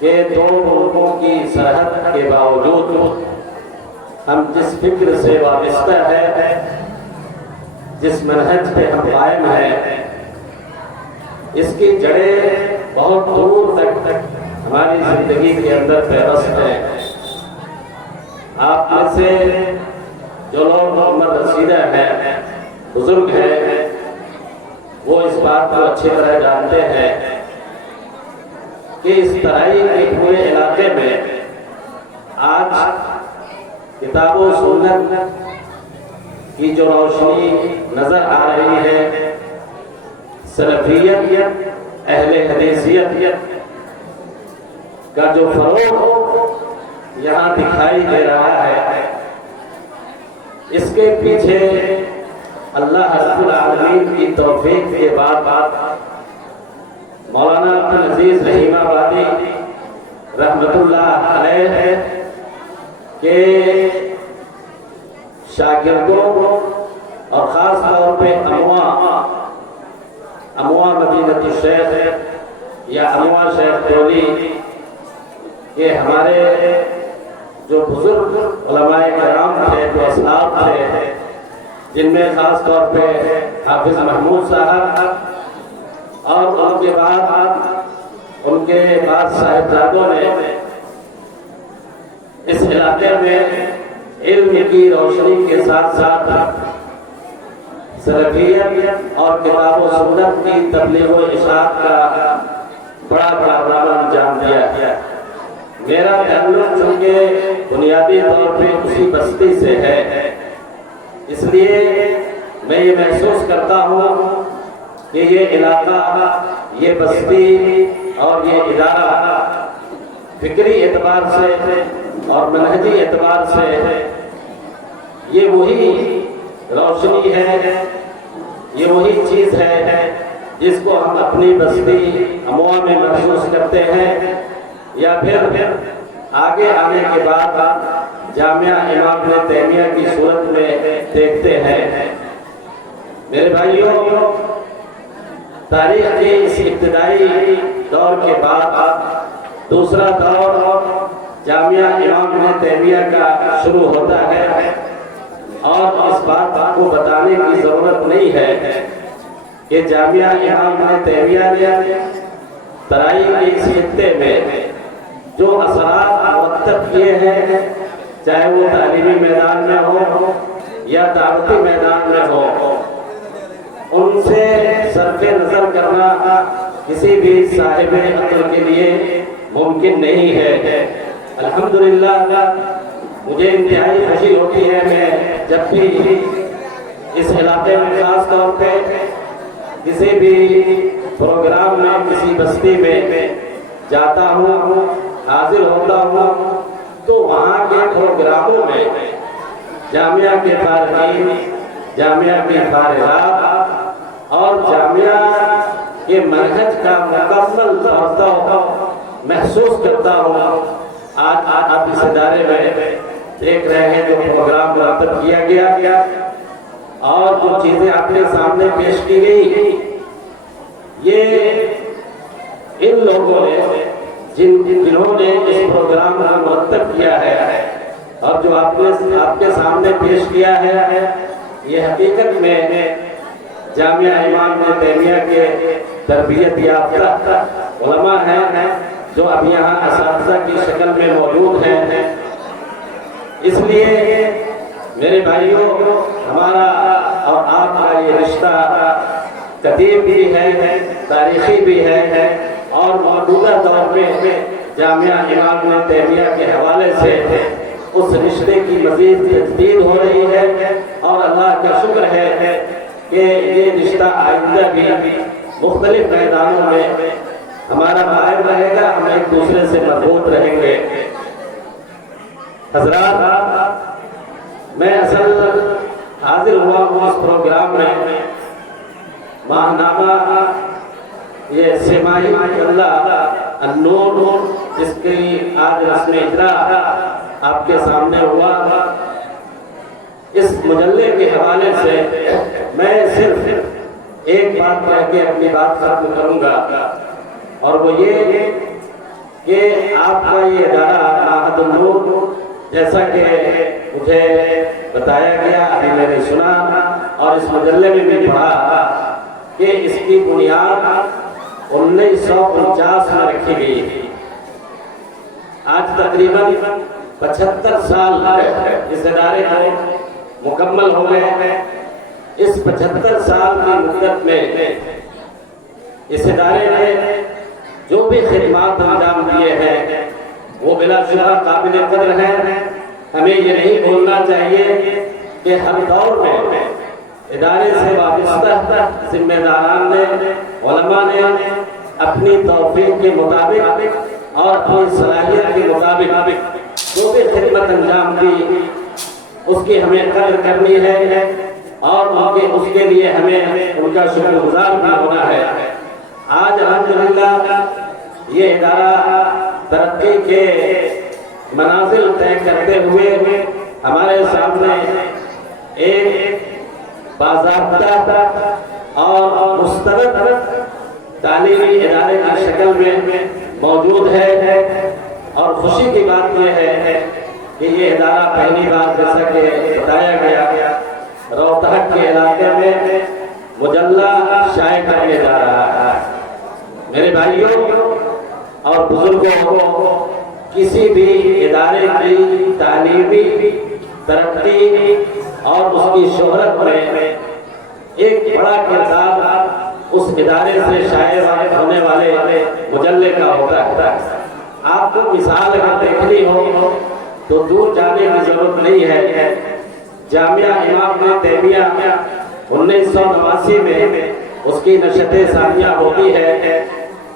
کہ دو ملکوں کی سرحد کے باوجود ہم جس فکر سے وابستہ ہے، جس منہج پہ ہم قائم ہیں، اس کی جڑیں بہت دور تک ہماری زندگی کے اندر پیوست ہیں۔ آپ میں سے جو لوگ محمد رسیدہ ہیں، بزرگ ہیں، وہ اس بات کو اچھی طرح جانتے ہیں کہ اس ترائی کے پورے علاقے میں آج کتاب و سنت کی جو روشنی نظر آ رہی ہے، سلفیت، اہل حدیثیت کا جو فروغ یہاں دکھائی دے رہا ہے، اس کے پیچھے اللہ رب العالمین کی توفیق کے بعد مولانا عبدالعزیز رحیم آبادی رحمت اللہ علیہ کے شاگردوں اور خاص طور پہ امواء مدینہ الشیخ یا امواء شیخ تولی یہ ہمارے جو بزرگ علماء کرام تھے، جو اصحاب تھے، جن میں خاص طور پہ حافظ محمود صاحب اور ان کے بعد صاحبزادوں نے اس علاقے میں علم کی روشنی کے ساتھ ساتھ سلفیت اور کتاب و سنت کی تبلیغ و اشاعت کا بڑا کام انجام دیا۔ میرا تعلق چونکہ بنیادی طور پہ اسی بستی سے ہے، اس لیے میں یہ محسوس کرتا ہوں کہ یہ علاقہ، یہ بستی اور یہ ادارہ فکری اعتبار سے اور منہجی اعتبار سے یہ وہی روشنی ہے، یہ وہی چیز ہے جس کو ہم اپنی بستی امواء میں محسوس کرتے ہیں، یا پھر آگے آنے کے بعد جامعہ امام ابن تیمیہ کی صورت میں دیکھتے ہیں۔ میرے بھائیوں، تاریخ کے اس ابتدائی دور کے بعد دوسرا دور جامعہ امام ابن تیمیہ کا شروع ہوتا ہے، اور اس بات کو بتانے کی ضرورت نہیں ہے کہ جامعہ امام ابن تیمیہ نے ترائی کے اس خطے میں جو اثرات مرتب کیے ہیں، چاہے وہ تعلیمی میدان میں ہو یا دعوتی میدان میں ہو، ان سے صرف نظر کرنا کسی بھی صاحب عقل کے لیے ممکن نہیں ہے۔ الحمدللہ مجھے انتہائی خوشی ہوتی ہے، میں جب بھی اس علاقے میں خاص طور پہ کسی بھی پروگرام میں، کسی بستی میں جاتا ہوں، حاضر ہوتا ہوں، تو وہاں کے پروگراموں میں جامعہ کے فارغین، جامعہ کے فارغات اور جامعہ کے منہج کا مکمل توضیح محسوس کرتا ہوں۔ آج آپ اس ادارے میں دیکھ رہے ہیں جو پروگرام مرتب کیا گیا اور جو چیزیں آپ کے سامنے پیش کی گئی، یہ ان لوگوں نے جنہوں نے اس پروگرام کا مرتب کیا ہے اور جو آپ کے سامنے پیش کیا ہے، یہ حقیقت میں جامعہ امام ابن تیمیہ کے تربیت یافتہ علماء ہیں جو اب یہاں اساتذہ کی شکل میں موجود ہیں۔ اس لیے میرے بھائیوں، ہمارا اور آپ کا یہ رشتہ قدیم بھی ہے، تاریخی بھی ہے، اور موجودہ دور میں جامعہ امام ابن تیمیہ کے حوالے سے اس رشتے کی مزید تجدید ہو رہی ہے، اور اللہ کا شکر ہے کہ یہ رشتہ آئندہ بھی مختلف میدانوں میں ہمارا قائم رہے گا، ہم ایک دوسرے سے مربوط رہیں گے۔ حضرات، میں اصل حاضر ہوا ہوں اس پروگرام میں ماہنامہ یہ سماعی اللہ النور، جس کی آج رسم اجرا آپ کے سامنے ہوا، اس مجلے کے حوالے سے میں صرف ایک بات کہہ کے اپنی بات ختم کروں گا، اور وہ یہ کہ آپ کا یہ ادارہ معہد النور، جیسا کہ مجھے بتایا گیا، ابھی میں نے سنا اور اس مجلے میں بھی پڑھا کہ اس کی بنیاد 1949 میں رکھی گئی ہے۔ آج تقریباً 75 سال اس ادارے کو مکمل ہو گئے ہیں۔ اس 75 سال کی مدت میں اس ادارے نے جو بھی خدمات انجام دیے ہیں وہ بلا شبہ قابل قدر ہیں۔ ہمیں یہ نہیں بھولنا چاہیے کہ ہر دور میں ادارے سے وابستہ ذمہ داران نے، علماء نے اپنی توفیق کے مطابق اور اپنی صلاحیت کے مطابق جو بھی خدمت انجام دی اس کی ہمیں قدر کرنی ہے اور اس کے لیے ہمیں ان کا شکر گزار بھی ہونا ہے۔ آج الحمدللہ یہ ادارہ ترقی کے منازل طے کرتے ہوئے ہمارے سامنے ایک باضابطہ اور مستند تعلیمی ادارے کی شکل میں موجود ہے، اور خوشی کی بات یہ ہے کہ یہ ادارہ پہلی بار جیسا کہ بتایا گیا روہتک کے علاقے میں مجلہ شائع کرنے جا رہا ہے۔ میرے بھائیوں اور بزرگوں کو کسی بھی ادارے کی تعلیمی ترقی اور اس کی شہرت میں ایک بڑا کردار اس ادارے سے شائع ہونے والے مجلے کا ہوتا ہے۔ آپ کو مثال اگر دیکھنی ہو تو دور جانے کی ضرورت نہیں ہے۔ جامعہ امام ابن تیمیہ 1989 میں اس کی نشست ثانیہ ہوتی ہے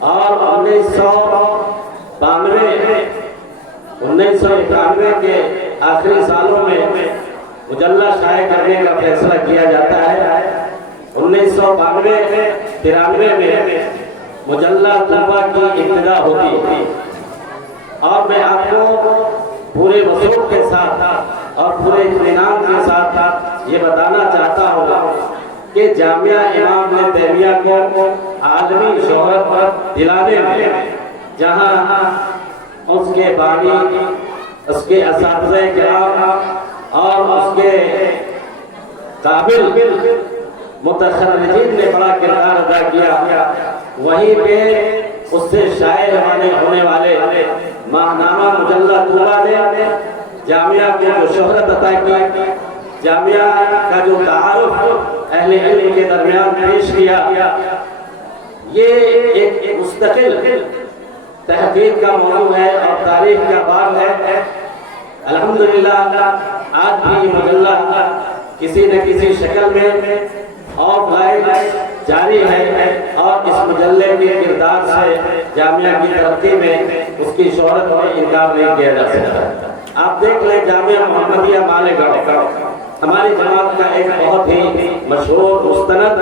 اور 1991 کے آخری سالوں میں مجلہ شائع کرنے کا فیصلہ کیا جاتا ہے۔ 1992-93 میں مجلہ طلبہ کی ابتدا ہوتی ہے، اور میں آپ کو پورے وثوق کے ساتھ اور پورے اطمینان کے ساتھ یہ بتانا چاہتا ہوں کہ جامعہ امام ابن تیمیہ کو عالمی شہرت دلانے میں جہاں اس کے بانی، اس کے اساتذہ کرام اور اس کے قابل متخرجین نے بڑا کردار ادا کیا، وہیں پہ اس سے شائع ہونے والے ماہنامہ مجلہ طلبہ نے جامعہ کو جو شہرت عطا کی، جامعہ کا جو تعارف اہل علم کے درمیان پیش کیا، یہ ایک مستقل تحقیق کا موضوع ہے اور تاریخ کا باب ہے۔ الحمدللہ آج بھی مجلہ کسی نہ کسی شکل میں آف لائن جاری ہے، اور اس مجلے کے کردار سے جامعہ کی ترقی میں اس کی شہرت میں انکار نہیں کیا جا سکتا۔ آپ دیکھ لیں جامعہ محمدیہ مالیگاؤں ہماری جماعت کا ایک بہت ہی مشہور مستند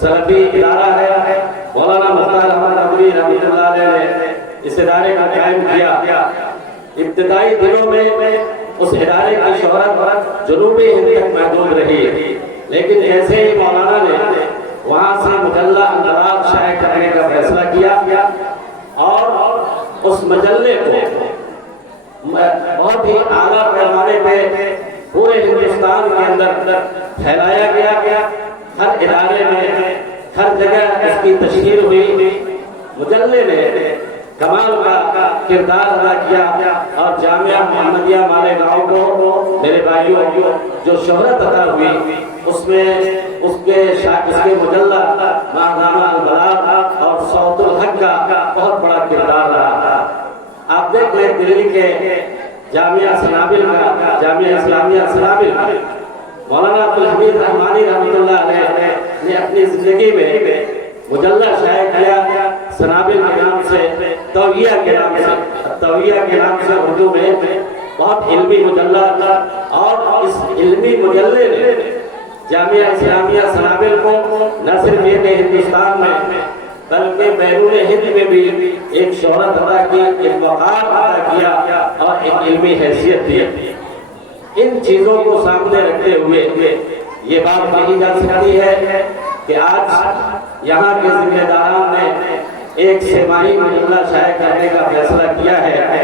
سلفی ادارہ ہے۔ مولانا مختار احمد ندوی رحمۃ اللہ علیہ نے اس ادارے کا قائم کیا۔ ابتدائی دنوں میں اس ادارے کی شہرت جنوبی ہند تک محدود رہی، لیکن جیسے ہی مولانا نے وہاں سے مجلہ انقلاب شائع کرنے کا فیصلہ کیا اور اس مجلے کو بہت ہی اعلیٰ پیمانے پہ پورے ہندوستان کے اندر پھیلایا گیا، ہر ادارے میں ہر جگہ اس کی تشہیر ہوئی، مجلے نے کمال کا کردار ادا کیا اور جامعہ محمدیہ مالیگاؤں کو میرے بھائیوں جو شہرت عطا ہوئی اس میں اس کے مجلہ ماہنامہ البلاغ اور صوت الحق کا بہت بڑا کردار رہا۔ آپ دیکھ لیں دلی کے جامعہ سنابل کا، جامعہ اسلامیہ سنابل کا مولانا عبدالحمید رحمانی رحمۃ اللہ علیہ نے اپنی زندگی میں مجلہ شائع کیا سنابل کے نام سے، توعیہ کے نام سے، توعیہ کے نام سے اردو میں بہت علمی مجلہ، اور اس علمی مجلے نے جامعہ اسلامیہ سنابل کو نہ صرف یہ کہ ہندوستان میں بلکہ بیرون ہند میں بھی ایک شہرت عطا کی، ایک وقار عطا کیا اور ایک علمی حیثیت دی۔ ان چیزوں کو سامنے رکھتے ہوئے یہ بات کہی جا سکتی ہے کہ آج یہاں کے ذمہ داران نے ایک سیمائی مجلہ شائع کرنے کا فیصلہ کیا ہے،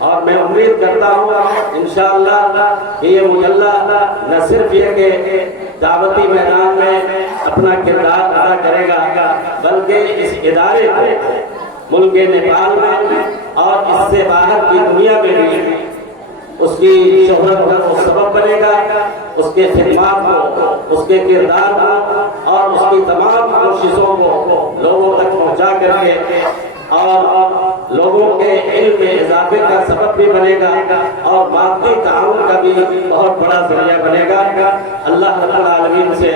اور میں امید کرتا ہوں انشاءاللہ کہ یہ مجلہ نہ صرف یہ کہ دعوتی میدان میں اپنا کردار ادا کرے گا، بلکہ اس ادارے کو ملک نیپال میں اور اس سے باہر کی دنیا میں بھی اس کی شہرت کا وہ سبب بنے گا، اس کے خدمات کو، اس کے کردار کو اور اس کی تمام کوششوں کو لوگوں تک پہنچا کر کے اور لوگوں کے علم میں اضافے کا سبب بھی بنے گا اور مادی تعاون کا بھی بہت بڑا ذریعہ بنے گا۔ اللہ رب العالمین سے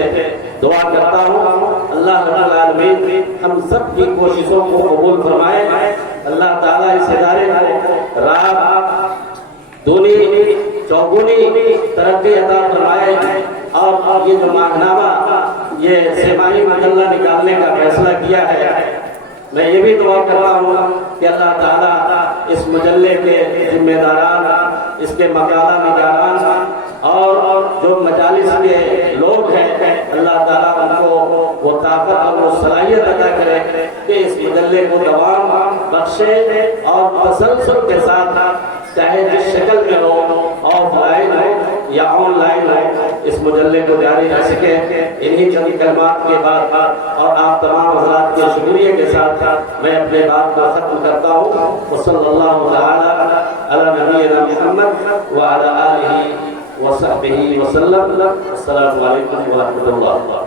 دعا کرتا ہوں اللہ رب العالمین ہم سب کی کوششوں کو قبول فرمائے، اللہ تعالیٰ اس ادارے کو رات دونی چوگنی ترقی عطا فرمائے، اور یہ جو ماہنامہ یہ سیمائی مجلہ نکالنے کا فیصلہ کیا ہے، میں یہ بھی دعا کر رہا ہوں کہ اللہ تعالیٰ اس مجلے کے ذمہ داران، اس کے مقالہ نگاران اور جو مجالس کے لوگ ہیں، اللہ تعالیٰ ان کو وہ طاقت اور وہ صلاحیت عطا کرے کہ اس مجلے کو دوام بخشے اور تسلسل کے ساتھ چاہے جس شکل میں ہو، آف لائن ہو یا آن لائن ہو، اس مجلے کو جاری رہ سکے۔ انہی چند کلمات کے بعد اور آپ تمام حضرات کے شکریہ کے ساتھ میں اپنے بات کو ختم کرتا ہوں۔ وصلی اللہ تعالی علی نبینا محمد وعلی آلہ وصحبہ وسلم۔ السلام علیکم ورحمۃ اللہ۔